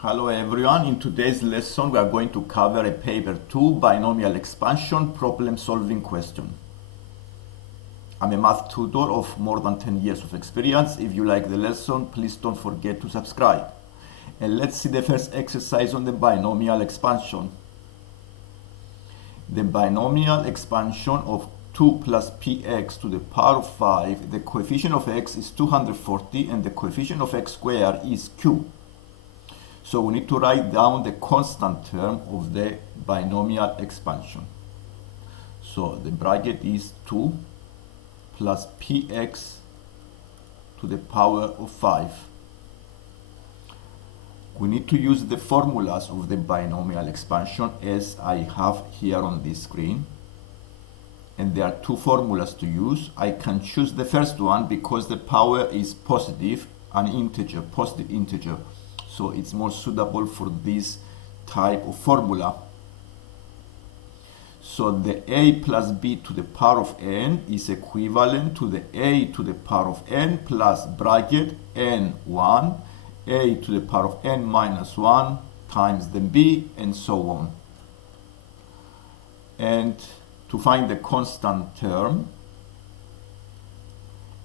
Hello everyone, in today's lesson we are going to cover a paper 2 binomial expansion problem solving question. I'm a math tutor of more than 10 years of experience. If you like the lesson, please don't forget to subscribe. And let's see the first exercise on the binomial expansion. The binomial expansion of 2 plus px to the power of 5, the coefficient of x is 240 and the coefficient of x squared is q. So we need to write down the constant term of the binomial expansion. So the bracket is 2 plus px to the power of 5. We need to use the formulas of the binomial expansion as I have here on this screen. And there are two formulas to use. I can choose the first one because the power is positive, an integer, positive integer. So it's more suitable for this type of formula. So the a plus b to the power of n is equivalent to the a to the power of n plus bracket n1, a to the power of n minus 1 times the b, and so on. And to find the constant term,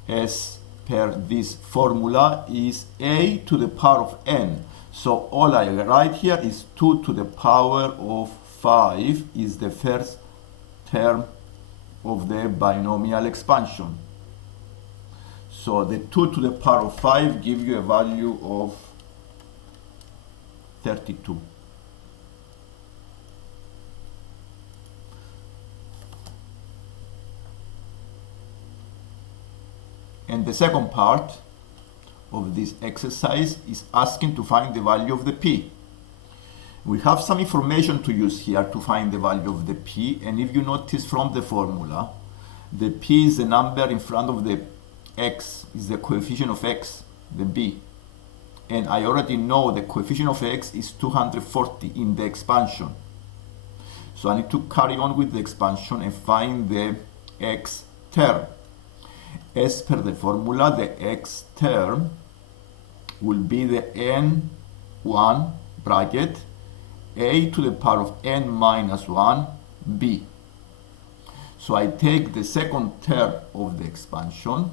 as per this formula, is a to the power of n. So all I write here is 2 to the power of 5 is the first term of the binomial expansion. So the 2 to the power of 5 gives you a value of 32. And the second part of this exercise is asking to find the value of the p. We have some information to use here to find the value of the p, and if you notice from the formula, the p is the number in front of the x, is the coefficient of x, the b. And I already know the coefficient of x is 240 in the expansion. So I need to carry on with the expansion and find the x term. As per the formula, the x term will be the n1 bracket a to the power of n minus 1 b. So I take the second term of the expansion,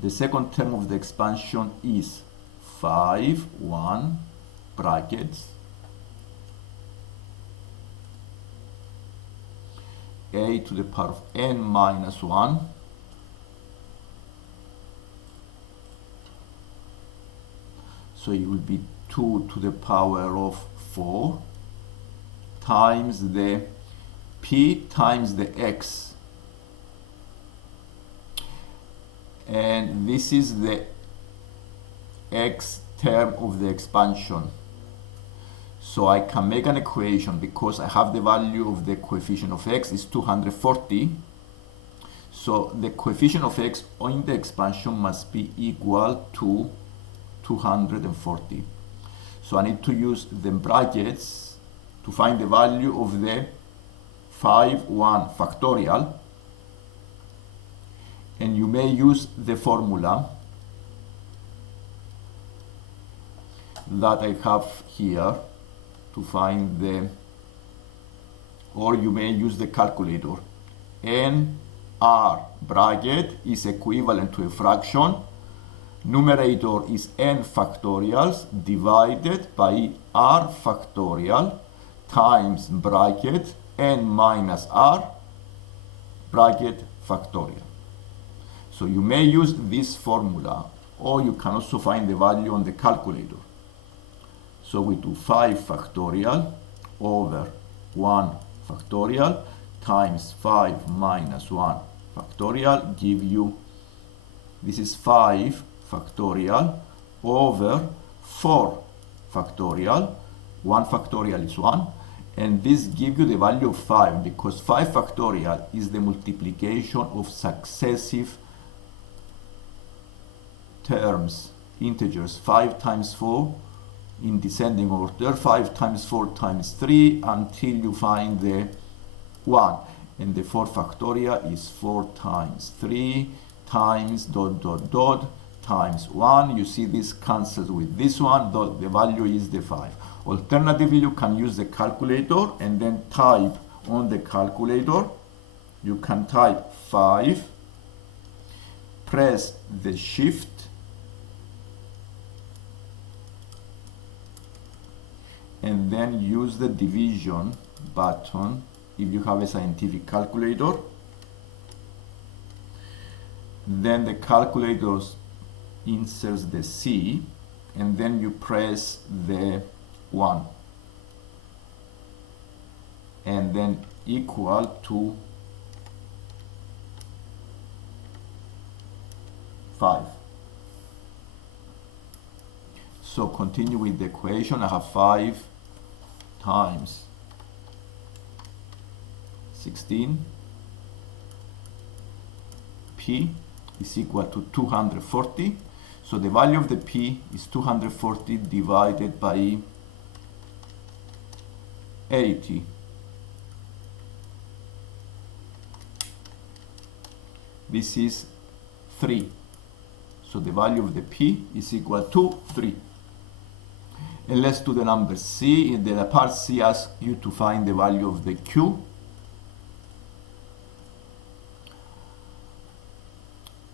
the second term of the expansion is 5, 1, brackets a to the power of n minus 1 so it will be 2 to the power of 4 times the p times the x, and this is the x term of the expansion. So I can make an equation because I have the value of the coefficient of x is 240. So the coefficient of x in the expansion must be equal to 240. So I need to use the brackets to find the value of the 5, 1 factorial. And you may use the formula that I have here to find the, or you may use the calculator. n r bracket is equivalent to a fraction. Numerator is n factorials divided by r factorial times bracket n minus r bracket factorial. So you may use this formula, or you can also find the value on the calculator. So we do 5 factorial over 1 factorial times 5 minus 1 factorial give you, this is 5 factorial over 4 factorial, 1 factorial is 1, and this gives you the value of 5 because 5 factorial is the multiplication of successive terms, integers, 5 times 4 in descending order, 5 times 4 times 3 until you find the 1. and the 4 factorial is 4 times 3 times dot dot dot times 1. You see this cancels with this one, the value is the 5. Alternatively, you can use the calculator and then type on the calculator. You can type 5, press the shift, and then use the division button if you have a scientific calculator. Then the calculator inserts the C, and then you press the 1, and then equal to 5. So continue with the equation. I have 5 times 16 P is equal to 240. So the value of the P is 240 divided by 80. This is 3. So the value of the P is equal to 3. And let's do the number C. In the part C asks you to find the value of the Q.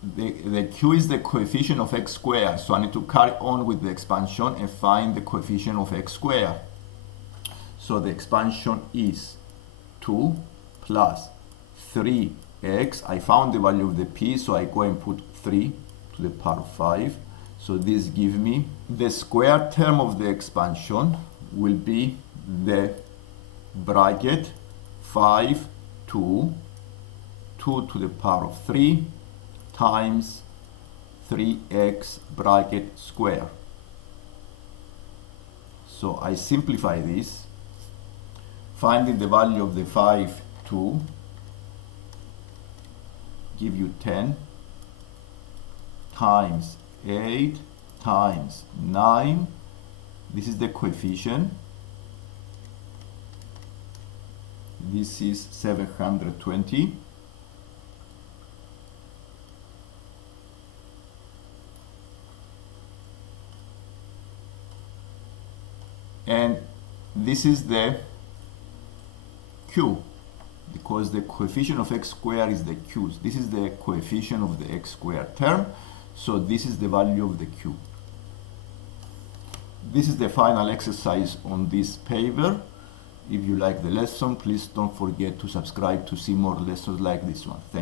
The Q is the coefficient of x squared. So I need to carry on with the expansion and find the coefficient of x squared. So the expansion is 2 plus 3x. I found the value of the P, so I go and put 3 to the power of 5. So this gives me the square term of the expansion will be the bracket 5 to 2 to the power of 3 times 3x bracket square. So I simplify this, finding the value of the 5 2 give you 10 times 8 times 9. This is the coefficient. This is 720. And this is the Q, because the coefficient of x squared is the Q. This is the coefficient of the x squared term. So this is the value of the Q. This is the final exercise on this paper. If you like the lesson, please don't forget to subscribe to see more lessons like this one. Thank you.